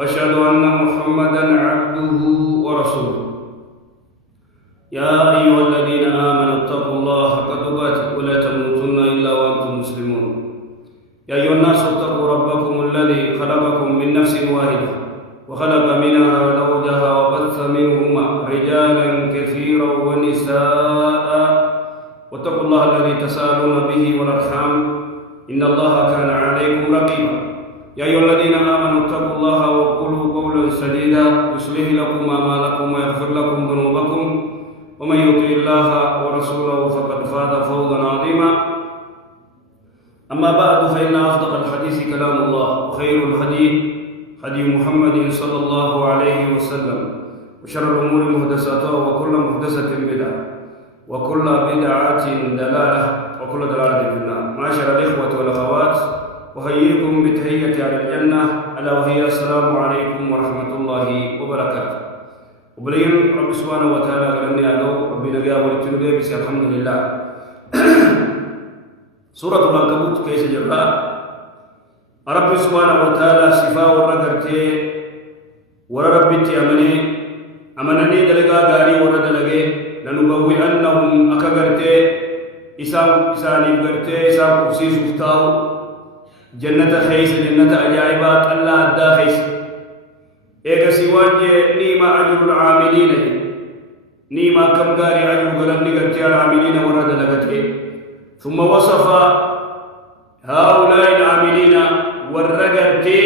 وأشهد أن محمدا عبده ورسوله. يا أيها الذين آمنوا اتقوا الله حق تقاته ولا تموتن إلا وأنتم مسلمون. يا أيها الناس اتقوا ربكم الذي خلقكم من نفس واحدة وخلق منها زوجها وبث منهما رجالا كثيرا ونساء واتقوا الله الذي تساءلون به والأرحام إن الله كان عليكم رقيبا. يا أيها الذين آمنوا اتقوا الله وقولوا قولا سديدا يصلح لكم أعمالكم ويغفر لكم ذنوبكم ومن يطع الله ورسوله فقد فاز فوزا عظيما. أما بعد فإن أصدق الحديث كلام الله وخير الهدي هدي محمد صلى الله عليه وسلم وشر الأمور محدثاتها وكل محدثة بدعة وكل بدعة ضلالة وكل ضلالة في النار. معاشر الإخوة والأخوات، أحييكم بتحية أهل الجنة ألا وهي السلام عليكم ورحمة الله وبركاته. وبلين رب سبحانه وتعالى قالني ألو ربي نجا ولتنودي بس الحمد لله. سورة العنكبوت كيس جرا رب سبحانه وتعالى صفا ورغرتي وربي أمنني دلقا غاري وردلقي لنبوئنهم أكغرتي إساني غرتي إسان قرسي سفتاو جنة خيس جنة أجائبات الله أدى خيس إيقا سيوان نيما أجر العاملين نيما كم غاري أجر غلن غرتي العاملين وردلقتي. ثم وصف هؤلاء العاملين والرغرتي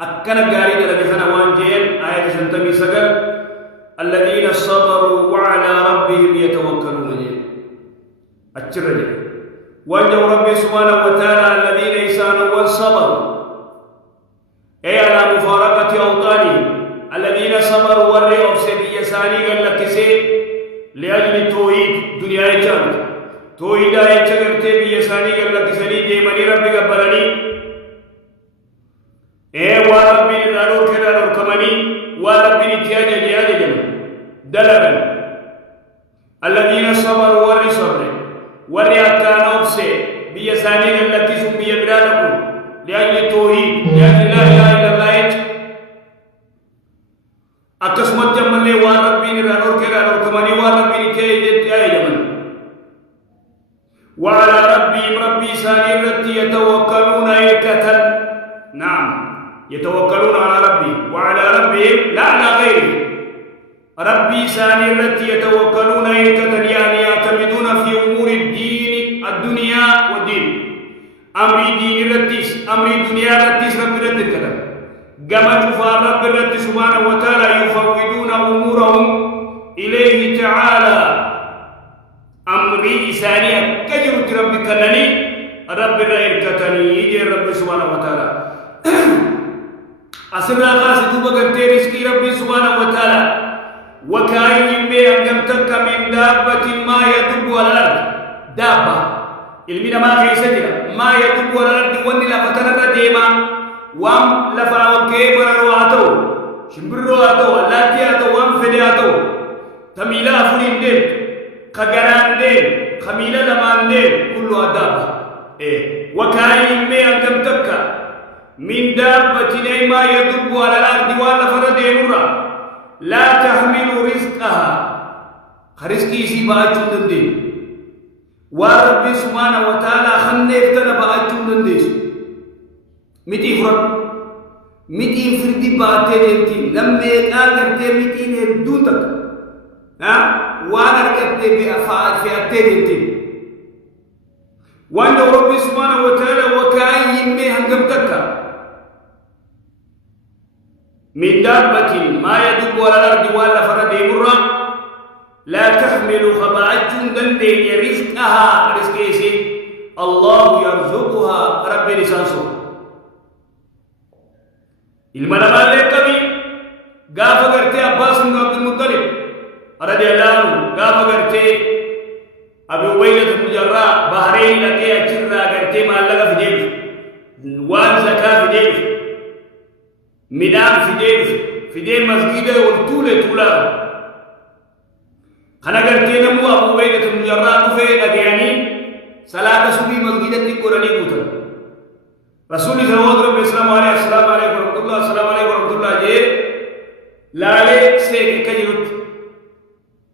أكنا غاري دلقتنا وانجين آية سنتمي سقل الذين صبروا وعلى ربهم يتوكلون. أتشرج وانجوا ربي سبحانه وتعالى الذين إسانوا والصبروا أي على مفارقة أوطانهم الذين صبروا والرئوا بسبي يساني قال لك سيد لأجل التوحيد دنيا يجامد توحيد يجامد بي يساني قال لك سني ديماني ربي قبلني أي وربي نالور كنالور كماني وربي نتياجة جيادة جمع دلبا الذين صبروا والرصبر ورياكان أبسي بيسانين التي سمي بلادكم لأجل التوحيد لأجل لا إله إلا الله أكسمت جمال لي وربي نرانور كرانور كماني وربي نتياجة جمال وعلى ربي ساني التي يتوكلون إيكة. نعم يتوكلون على ربي وعلى ربهم لا على غيره. ربي ساني التي يتوكلون إيكة يعني يعتمدون في أمور الدنيا والدين. أمري دين الرتيس أمري دنيا الرتيس رب الرتيس كذا كما تفعل رب الرتيس سبحانه وتعالى يفوضون أمورهم إليه تعالى. أمري إسانية كجرت ربي كنني رب الرئيل كتني يجي رب سبحانه وتعالى أسرنا غاسي تبقى رزقي ربي سبحانه وتعالى وكاين بأن تك من دابة ما يدب على الأرض. دابة ilmina ma kaysadira ma yatubu wala raddi wani la fatana dema wam la faraw ke bararo ato shimbiro ato lati ato wam fede ato tamila afurinde kagarande khamila lamande kullu adaba وكاين بأن تك من دابة ما يدب على الأرض ولا فرد مرة لا تحمل رزقها خرزقي سيباتون دندين وربي سبحانه وتعالى خنّي افتنا بأجون دنديس متي فرد متي فردي باتي دنتي لما يتآغر تي متي ندونتك وانا ركبتي بأفعال في أتي دنتي وأن ربي سبحانه وتعالى وكاين بها قبتك من دابة ما يدب على الأرض ولا فرد مرة لا تحمل خبائج دندين رزقها رزقيسي الله يرزقها رب لسانسو المنبال لكبي غاف کرتے عباس بن عبد المطلب رضي الله عنه غاف کرتے ابي ويلة بن جراح بحرين لكي اچرا کرتے ما لگا في جيب وان زكاة في جيب مدام في جيب مسجد والطولة طولا خنا کرتے نمو ابو ويلة بن جراح فے لگیانی صلاة صبح مسجد کی قرآنی بوتا رسول صلی اللہ علیہ وسلم السلام علیکم ورحمۃ اللہ السلام علیکم جي لالي سيك كجرت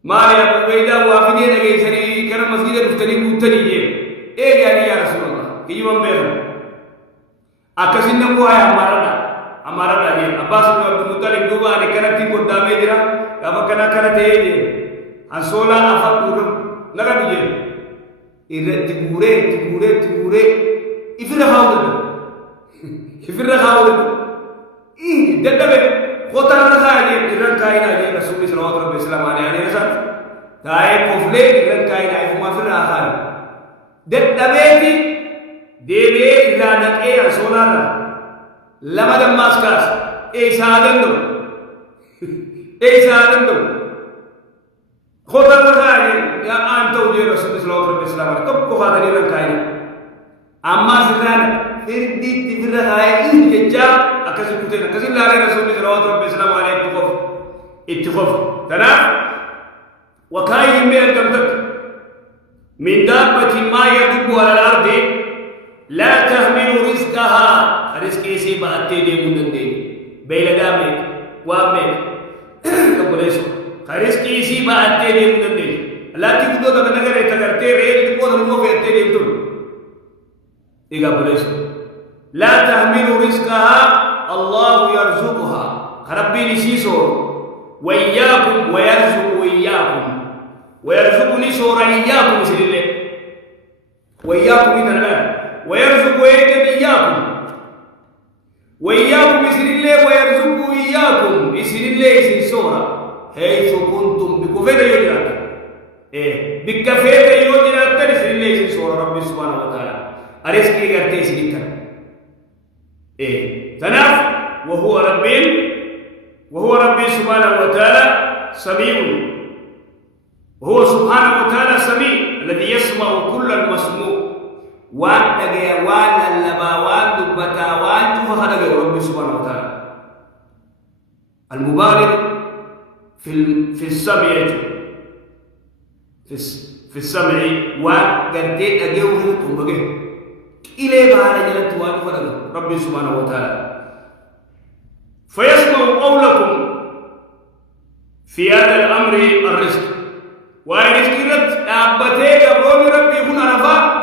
ما يا أبو بيدا وافدين أجي سري كرم مسجد المفتري مبتدي جي إيه يعني يا رسول الله كي يوم بيهم أكسين نبوا هاي أمارنا جي أباس بن عبد المطلب دوبا أنا كنا تي قدامي جرا كما كنا تيجي أنصولا أفضل لقى بيجي إذا تقولي إفرح هذا إيه ده خطر رسالة إيران كائن أجي رسول الله صلى الله عليه وسلم عليه رسالة تاي كفلة إيران كائن أجي ما في الآخر ده بيتي دبي إيران أجي أنصولا لما دم ماسكاس إيه سادن خطر رسالة يا أنت وجه رسول الله صلى الله عليه وسلم تب كفاة إيران كائن أما سكان فردي تفرد هاي إنجا أكسي كتير أكسي الله عليه رسول الله صلى الله عليه وسلم عليه اتخف تنا وكاين من الدمدك من دابة ما يدب على الأرض لا تهمل رزقها رزق سيبا أتدي من الدين بيل دامك وامك كبوليسو رزق سيبا أتدي من الدين لا تقدر تنقر يتكرتير إيه تقول الموفي أتدي من الدين إيجا بوليس لا تحمل رزقها الله يرزقها ربي نسيسو وإياكم ويرزقني سورا إياكم مثل الله وإياكم إذا الآن ويرزق إياكم مثل الله ويرزق إياكم مثل الله مثل سورا حيث كنتم بكفية يوجد بكفية يوجد مثل الله مثل سورا ربي سبحانه وتعالى أرزقي قرتي سيدك تناف وهو ربي سبحانه وتعالى سميع وهو سبحانه وتعالى سميع الذي يسمع كل المسموع وان دغيا وان لبا وان دبتا وان تفخدغ ربي سبحانه وتعالى المبالغ في السمع في السمع وقرتي دغيو كومبغي إليه بحال جلت وانفرد ربي سبحانه وتعالى فيسمع قولكم في هذا الأمر الرزق ورزق رد أبتيك أبوني ربي يكون عرفا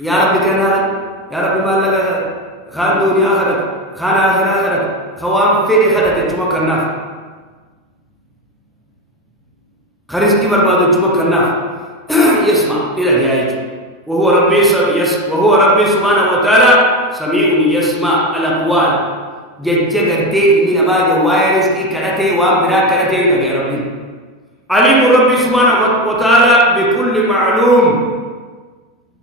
يا ربي كنا يا ربي ما لك خان دنيا خدك خان آخر خدك خوام فيني خدك جمع كنا خرزقي برباد جمع كنا يسمع إلى جايته وهو ربي سبحانه وتعالى سميع يسمع الأقوال ججغرتي من ما جوايرس كي كنتي وام بنا كنتي يا ربي عليم ربي سبحانه وتعالى بكل معلوم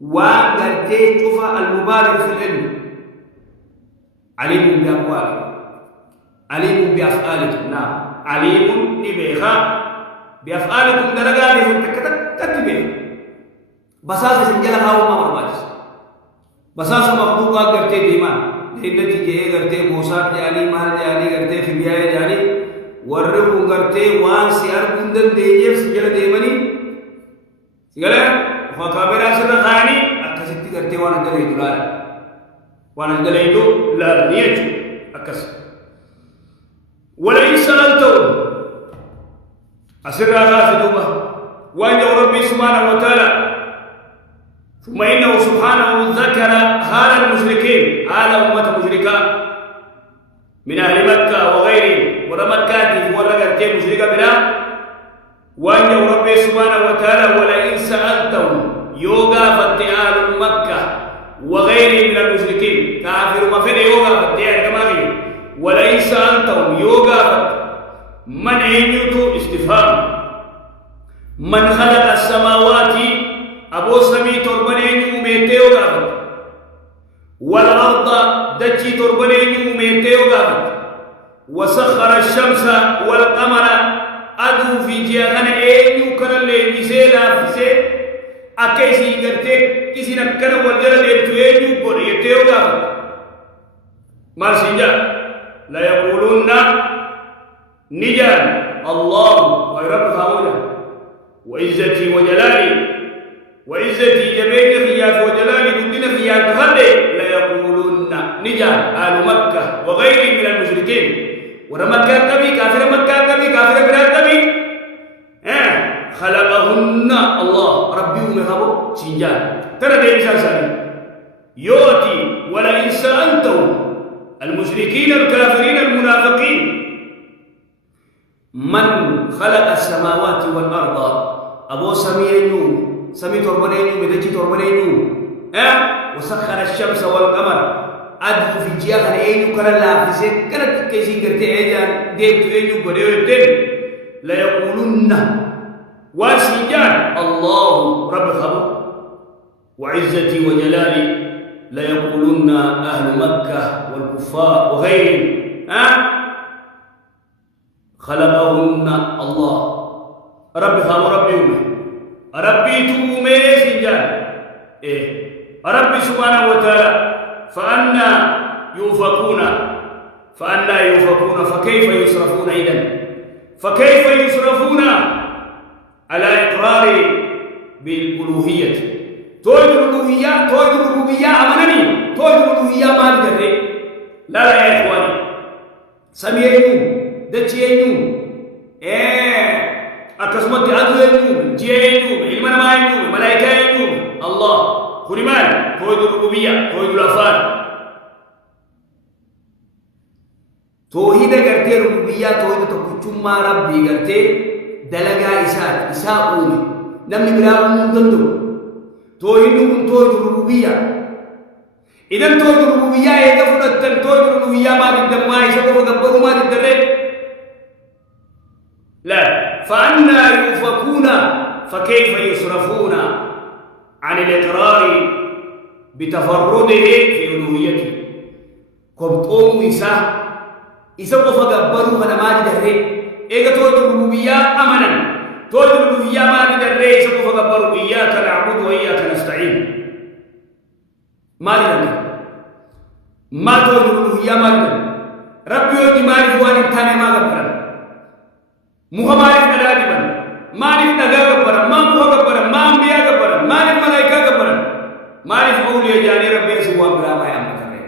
وغرتي شوف المبالغ في العلم عليم بأقواله عليم بأفعالكم نعم عليم بها بأفعالكم درجاتهم تكتب بساس سنجلا خاو ما برباس بساس مخلوقات کرتے دیمان لنتی جے کرتے موساد جالی مال جالی کرتے فبیائے جالی ورقو کرتے وان سیار بندن دیجیب سنجلا دیمانی سنجلا وقابرا سنجلا خانی اکسیتی کرتے وانا جلیدو لارا وانا جلیدو لارا نیچو اکس ولئن سألتو أسر آغاز دوبا وأن ربي سبحانه وتعالى ثم إنه سبحانه ذكر حال المشركين حال أمة مشركة من أهل مكة وغيرهم ورمكاته ورقرتين مشركة بلا وأن ربي سبحانه وتعالى ولئن سألتهم يوغا فتعال مكة وغيرهم من المشركين كافر ما فين يوغا فتعال كما غير ولئن سألتهم يوغا من ينيتو استفهام من خلق السماوات أبو سمي تربنين ميتيو غابت والأرض دجي تربنين ميتيو غابت وسخر الشمس والقمر أدو في جهان أينيو كان اللي نسيلا فسي أكيسي غرتك كيسي نكنا والجلال يبتو أينيو قد يتيو غابت مرسيجا لا يقولون نجان الله ويرب خاونا وعزتي وجلالي وعزتي جميع خياف وجلالي كنتنا خياف هذه لا يقولون نجان آل مكة وغيره من المشركين ورمكان كبي كافر مكان كبي كافر بلاد كبي خلقهن الله ربي ومهبو سنجان ترى دي مثال ثاني يؤتي ولئن سألتهم المشركين الكافرين المنافقين من خلق السماوات والأرض أبو سمينو سمي تربنينو بدجي تربنينو وسخر الشمس والقمر أدفو في جياخ الأينو كلا لا في سيك كلا كيسين كرتي أيجان ديب تغينو بديو الدين لا يقولون واسجان الله رب خبر وعزتي وجلالي لا يقولون أهل مكة والكفار وغيرهم خلقهن الله رب خبر ربي ربي تومي سجان ربي سبحانه وتعالى فأنا يوفقون فكيف يصرفون إذن فكيف يصرفون على إقرار بالألوهية توجد الألوهية توجد الربوبية أمانني توجد الألوهية ما تدري لا يا إخواني سميعينو دتشينو أكسمت أدوينو جينو علمنا ماينو ملائكة الله خرمان توجد الربوبية توجد الأفعال توحيد غرتي الربوبية توحيد تكوچما ربي غرتي دلغا إساء أومي نمني بلا مندندو توحيد الربوبية إذن توحيد الربوبية يقفل التن توحيد الربوبية ما بالدماء يسقف قبضه ما بالدرين لا فأنا يوفقون فكيف يصرفون عن الإقرار بتفرده في ألوهيته كم إسقف قبضه أنا ما بالدرين إذا توجد الربوبية أمنا توجد الربوبية ما بالدرين إسقف قبضه إياك نعبد وإياك نستعين ما بالدرين ما توجد الربوبية ما بالدرين ربي يوجد مالك وان الثاني ما قبضه محمد نداجبا مالك نداجبا ما محمد ما أنبياء جبرا مالك ملائكة جبرا مالك أولياء جاني ربي سبحانه وتعالى يا مكرم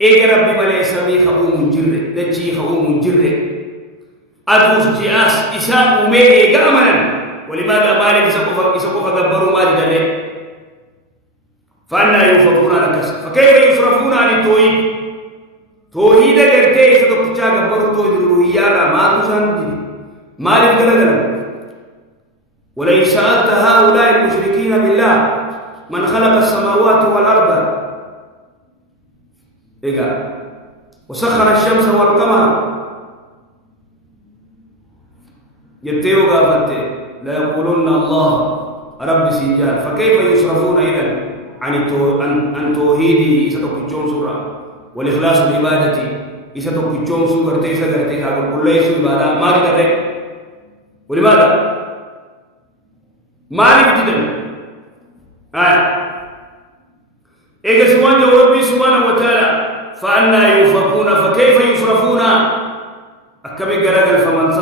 إيه ربي ملائكة سمي خبوم جرّ دجي خبوم جرّ أدوس جاس إساء أمي جامنا ولماذا مالك يسقف جبروا مالك جاني فأنا يوفقون على كسر فكيف يصرفون عن التوحيد توحيد غيرتي سدوكچا جبروا توحيد الألوهية ما تسان مالك غلغل ولئن سألت هؤلاء المشركين بالله من خلق السماوات والأرض وسخر الشمس والقمر يتيو غافت لا يقولون الله رب سجاد فكيف يصرفون إذن عن توحيده ستوكچون سورة والإخلاص العبادة ستوكچون سورة تيسا غرتي هذا كل شيء عبادة ما غير ولماذا؟ مالك جدا إذا سبحانه ربي سبحانه وتعالى فأنا يوفقون فكيف يصرفون أكمل جرجل فمن